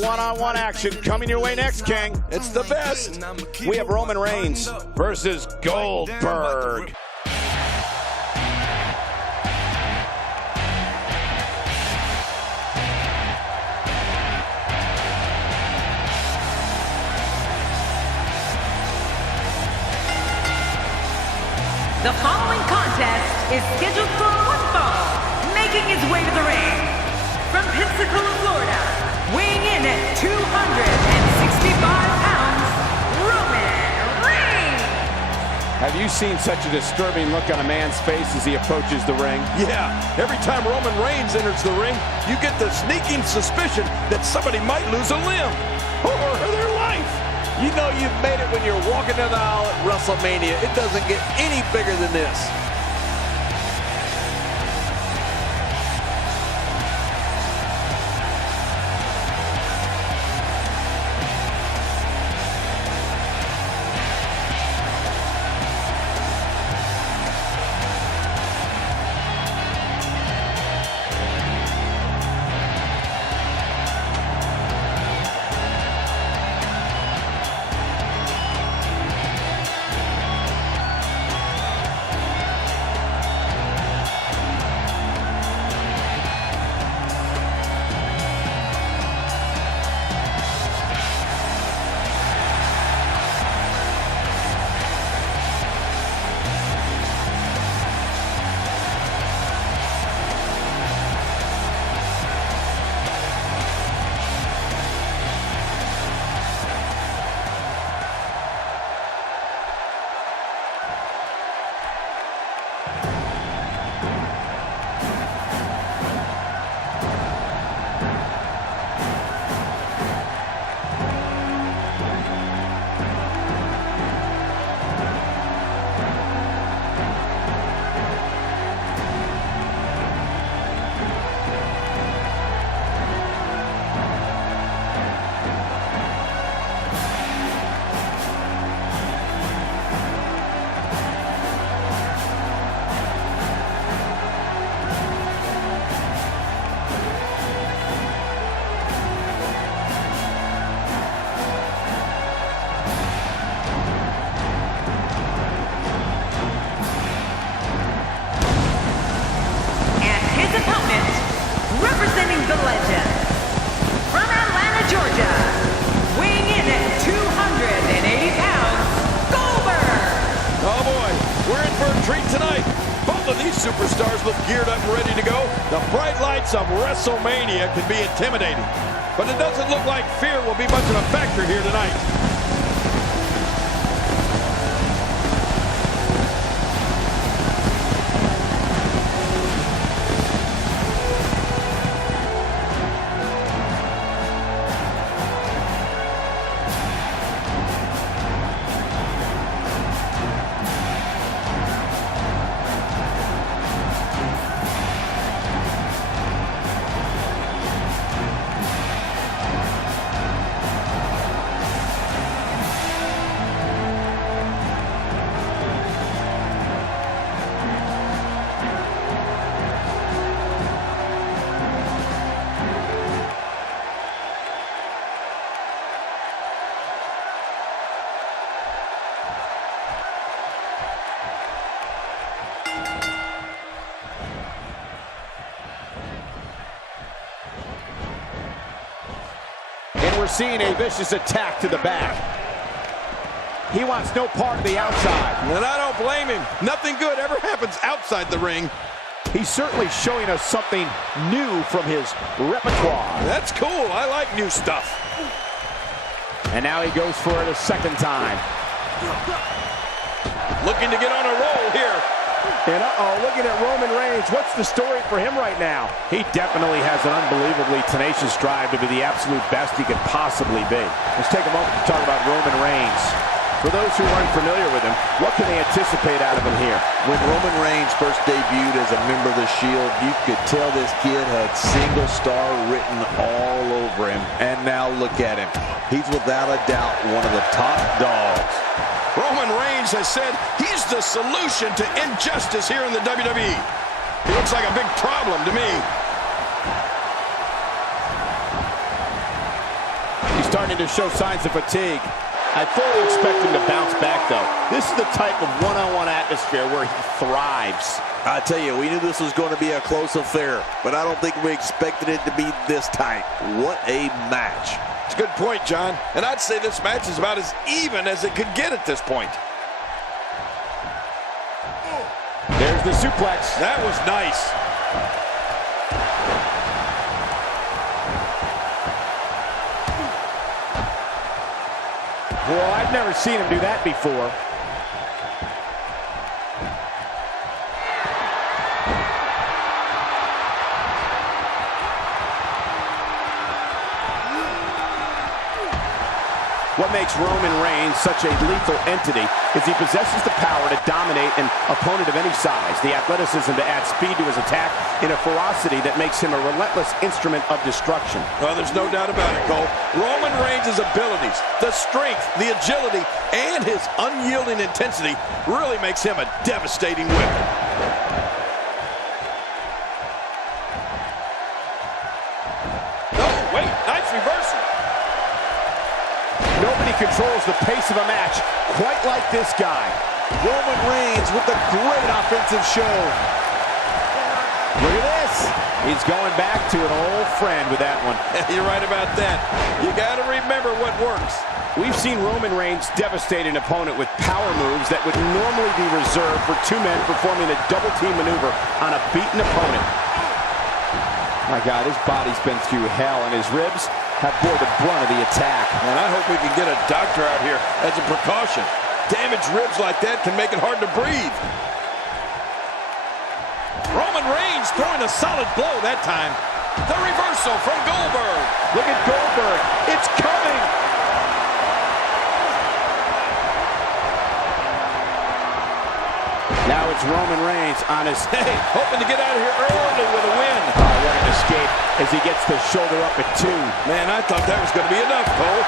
One-on-one action coming your way next, King. It's the best. We have Roman Reigns versus Goldberg. The following contest is scheduled for one fall, making his way to the ring. From Pensacola, Florida, weighing in at 265 pounds, Roman Reigns. Have you seen such a disturbing look on a man's face as he approaches the ring? Yeah, every time Roman Reigns enters the ring, you get the sneaking suspicion that somebody might lose a limb or their life. You know you've made it when you're walking down the aisle at WrestleMania. It doesn't get any bigger than this. Representing the legend, from Atlanta, Georgia, weighing in at 280 pounds, Goldberg! Oh boy, we're in for a treat tonight. Both of these superstars look geared up and ready to go. The bright lights of WrestleMania can be intimidating, but it doesn't look like fear will be much of a factor here tonight. And we're seeing a vicious attack to the back. He wants no part of the outside. And I don't blame him. Nothing good ever happens outside the ring. He's certainly showing us something new from his repertoire. That's cool. I like new stuff. And now he goes for it a second time. Looking to get on a roll here. And looking at Roman Reigns, what's the story for him right now? He definitely has an unbelievably tenacious drive to be the absolute best he could possibly be. Let's take a moment to talk about Roman Reigns. For those who aren't familiar with him, what can they anticipate out of him here? When Roman Reigns first debuted as a member of the Shield, you could tell this kid had single star written all over him. And now look at him. He's without a doubt one of the top dogs. Roman Reigns has said he's the solution to injustice here in the WWE. He looks like a big problem to me. He's starting to show signs of fatigue. I fully expect him to bounce back, though. This is the type of one-on-one atmosphere where he thrives. I tell you, we knew this was going to be a close affair, but I don't think we expected it to be this tight. What a match. It's a good point, John. And I'd say this match is about as even as it could get at this point. There's the suplex. That was nice. Well, I've never seen him do that before. What makes Roman Reigns such a lethal entity is he possesses the power to dominate an opponent of any size, the athleticism to add speed to his attack, and a ferocity that makes him a relentless instrument of destruction. Well, there's no doubt about it, Cole. Roman Reigns' abilities, the strength, the agility, and his unyielding intensity really makes him a devastating weapon. Oh, wait, nice reversal. Nobody controls the pace of a match quite like this guy. Roman Reigns with a great offensive show. Look at this. He's going back to an old friend with that one. You're right about that. You got to remember what works. We've seen Roman Reigns devastate an opponent with power moves that would normally be reserved for two men performing a double team maneuver on a beaten opponent. My God, his body's been through hell, and his ribs have bore the brunt of the attack. And I hope we can get a doctor out here as a precaution. Damaged ribs like that can make it hard to breathe. Roman Reigns throwing a solid blow that time. The reversal from Goldberg. Look at Goldberg. It's coming. Now it's Roman Reigns on his... Hey, hoping to get out of here early with a win. Oh, what an escape as he gets the shoulder up at 2. Man, I thought that was going to be enough, Cole.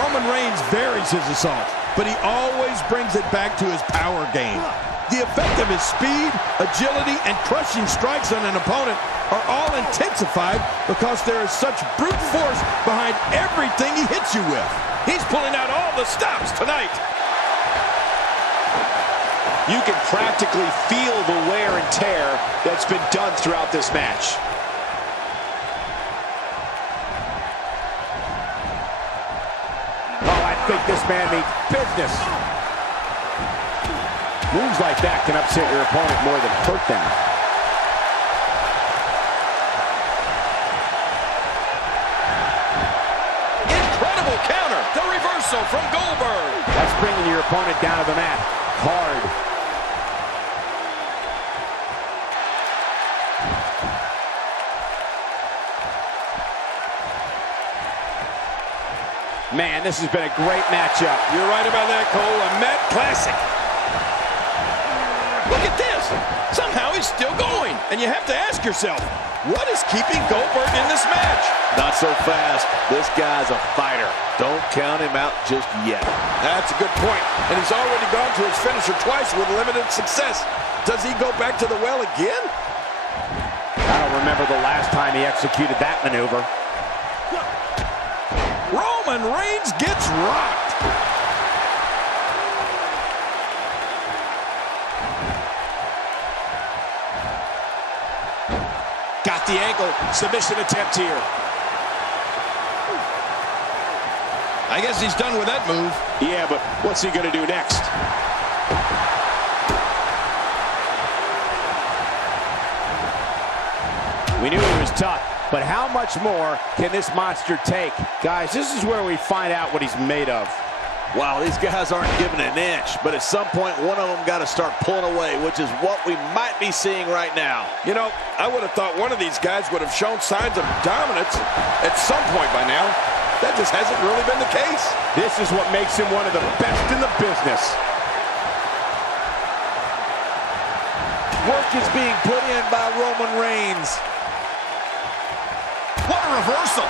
Roman Reigns varies his assault, but he always brings it back to his power game. The effect of his speed, agility, and crushing strikes on an opponent are all intensified because there is such brute force behind everything he hits you with. He's pulling out all the stops tonight. You can practically feel the wear and tear that's been done throughout this match. Oh, I think this man means business. Moves like that can upset your opponent more than hurt them. Incredible counter. The reversal from Goldberg. That's bringing your opponent down to the mat hard. Man, this has been a great matchup. You're right about that, Cole. A Met classic. Look at this. Somehow he's still going. And you have to ask yourself, what is keeping Goldberg in this match? Not so fast. This guy's a fighter. Don't count him out just yet. That's a good point. And he's already gone to his finisher twice with limited success. Does he go back to the well again? I don't remember the last time he executed that maneuver. Roman Reigns gets rocked. Got the ankle. Submission attempt here. I guess he's done with that move. Yeah, but what's he going to do next? We knew he was tough, but how much more can this monster take? Guys, this is where we find out what he's made of. Wow, these guys aren't giving an inch, but at some point, one of them got to start pulling away, which is what we might be seeing right now. You know, I would have thought one of these guys would have shown signs of dominance at some point by now. That just hasn't really been the case. This is what makes him one of the best in the business. Work is being put in by Roman Reigns. What a reversal.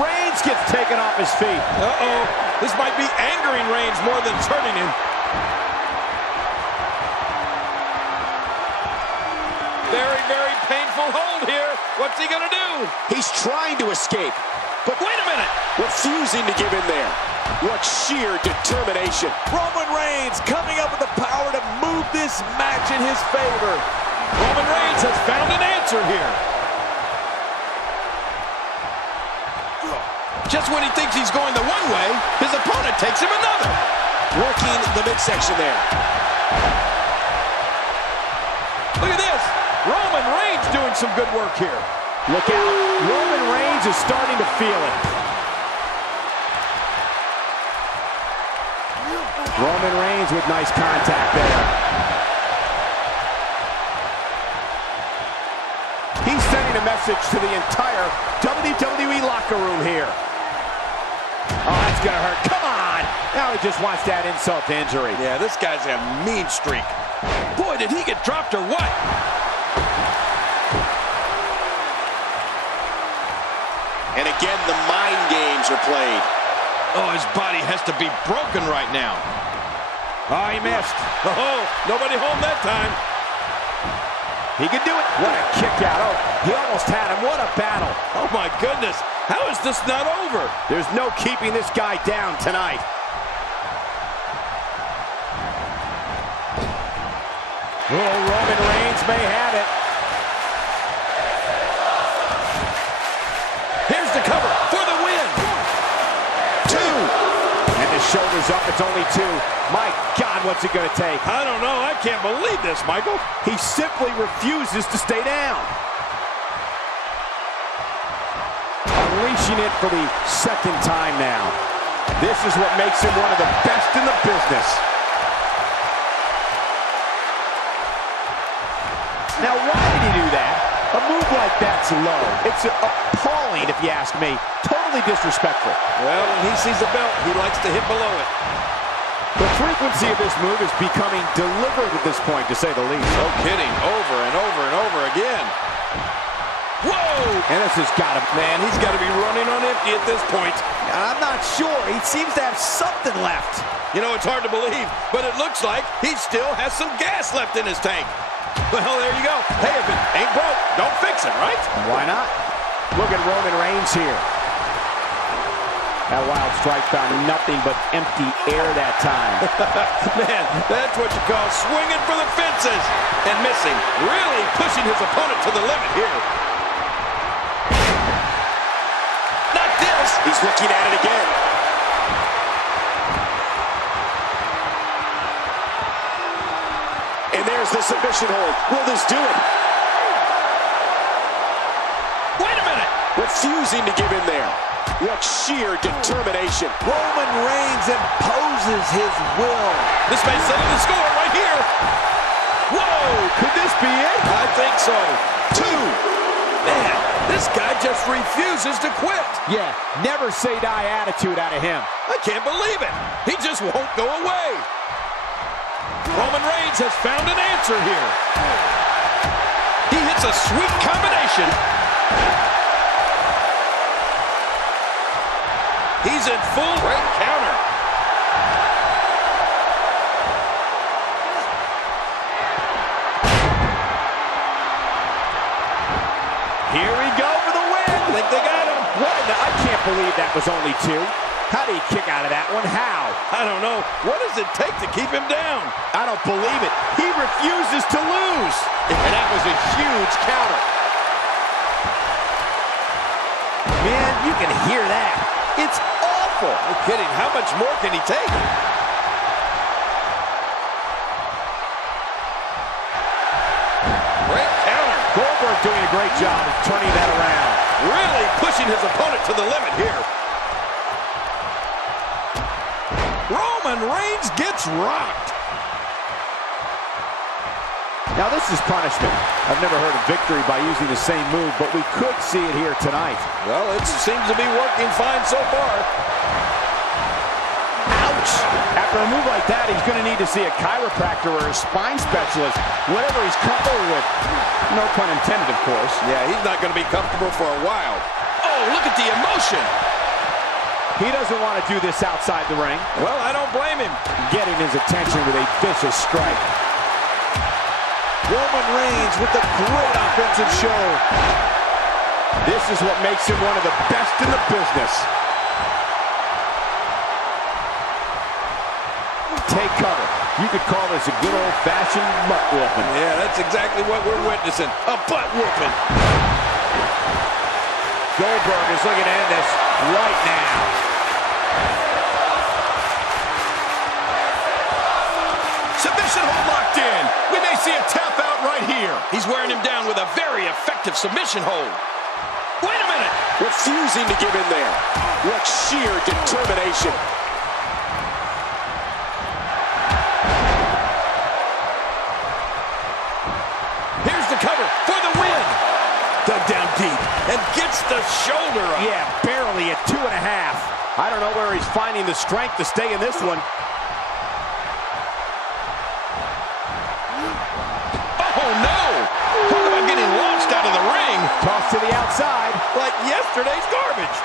Reigns gets taken off his feet. Uh-oh. This might be angering Reigns more than it's hurting him. Very, very painful hold here. What's he gonna do? He's trying to escape, but Wait a minute. refusing to give in there. What sheer determination. Roman Reigns coming up with the power to move this match in his favor. Roman Reigns has found an answer here. Just when he thinks he's going the one way, his opponent takes him another. Working the midsection there. Look at this. Roman Reigns doing some good work here. Look out. Roman Reigns is starting to feel it. Roman Reigns with nice contact there. He's sending a message to the entire WWE locker room here. Oh, that's gonna hurt. Come on! Now he just wants that insult to injury. Yeah, this guy's a mean streak. Boy, did he get dropped or what? And again, the mind games are played. Oh, his body has to be broken right now. Oh, he missed. Oh, nobody home that time. He could do it. What a kick out. Oh, he almost had him. What a battle. Oh, my goodness. How is this not over? There's no keeping this guy down tonight. Oh, Roman Reigns may have it. Here's the cover for the win. 2. And the shoulder's up. It's only 2. My God, what's it going to take? I don't know. I can't believe this, Michael. He simply refuses to stay down. Unleashing it for the second time now. This is what makes him one of the best in the business. Now, why did he do that? A move like that's low. It's appalling, if you ask me. Totally disrespectful. Well, when he sees the belt, he likes to hit below it. The frequency of this move is becoming deliberate at this point, to say the least. No kidding. Over and over and over again. Whoa! And this has got to... Man, he's got to be running on empty at this point. I'm not sure. He seems to have something left. You know, it's hard to believe, but it looks like he still has some gas left in his tank. Well, there you go. Hey, if it ain't broke, don't fix it, right? Why not? Look at Roman Reigns here. That wild strike found nothing but empty air that time. Man, that's what you call swinging for the fences and missing. Really pushing his opponent to the limit here. Not this. He's looking at it again. And there's the submission hold. Will this do it? Wait a minute. Refusing to give in there. What sheer determination. Roman Reigns imposes his will. This may settle the score right here. Whoa! Could this be it? I think so. 2. Man, this guy just refuses to quit. Yeah, never say die attitude out of him. I can't believe it. He just won't go away. Roman Reigns has found an answer here. He hits a sweet combination. He's in full great counter. Here we go for the win. I think they got him. What? I can't believe that was only 2. How did he kick out of that one? How? I don't know. What does it take to keep him down? I don't believe it. He refuses to lose. And that was a huge counter. Man, you can hear that. It's awful. No kidding. How much more can he take? Great counter. Goldberg doing a great job of turning that around. Really pushing his opponent to the limit here. Roman Reigns gets rocked. Now this is punishment. I've never heard of victory by using the same move, but we could see it here tonight. Well, it seems to be working fine so far. Ouch! After a move like that, he's going to need to see a chiropractor or a spine specialist, whatever he's comfortable with. No pun intended, of course. Yeah, he's not going to be comfortable for a while. Oh, look at the emotion. He doesn't want to do this outside the ring. Well, I don't blame him. Getting his attention with a vicious strike. Roman Reigns with the great offensive show. This is what makes him one of the best in the business. Take cover. You could call this a good old-fashioned butt whooping. Yeah, that's exactly what we're witnessing. A butt whooping. Goldberg is looking to end this right now. Submission hold locked in. We may see a tap out right here. He's wearing him down with a very effective submission hold. Wait a minute. Refusing to give in there. What sheer determination. Here's the cover for the win. Dug down deep and gets the shoulder up. Yeah, barely at 2.5. I don't know where he's finding the strength to stay in this one. Oh, no. Talk about getting launched out of the ring. Tossed to the outside. Like yesterday's garbage.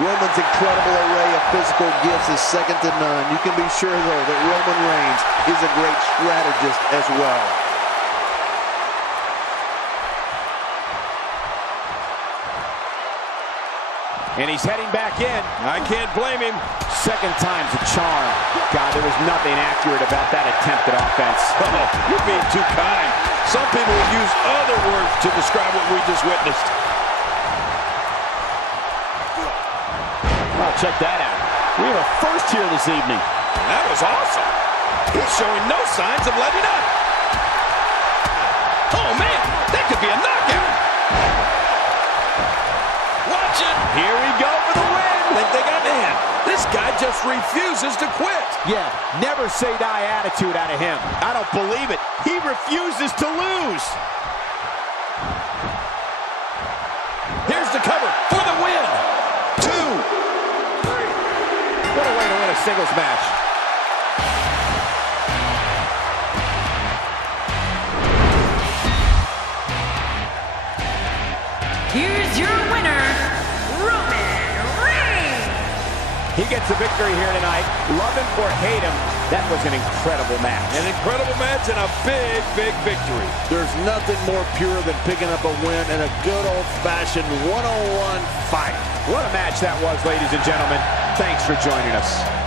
Roman's incredible array of physical gifts is second to none. You can be sure, though, that Roman Reigns is a great strategist as well. And he's heading back in. I can't blame him. Second time's a charm. God, there was nothing accurate about that attempted offense. Oh, you're being too kind. Some people would use other words to describe what we just witnessed. Well, check that out. We have a first here this evening. That was awesome. He's showing no signs of letting up. Oh, man, that could be a knockout. Watch it. Here we go for the win. Think they got man. This guy just refuses to quit. Yeah, never say die attitude out of him. I don't believe it. He refuses to lose. Here's the cover for the win. 2. What a way to win a singles match. Here's your winner, Roman Reigns. He gets the victory here tonight. Love him or hate him, that was an incredible match. An incredible match and a big, big victory. There's nothing more pure than picking up a win in a good old-fashioned one-on-one fight. What a match that was, ladies and gentlemen. Thanks for joining us.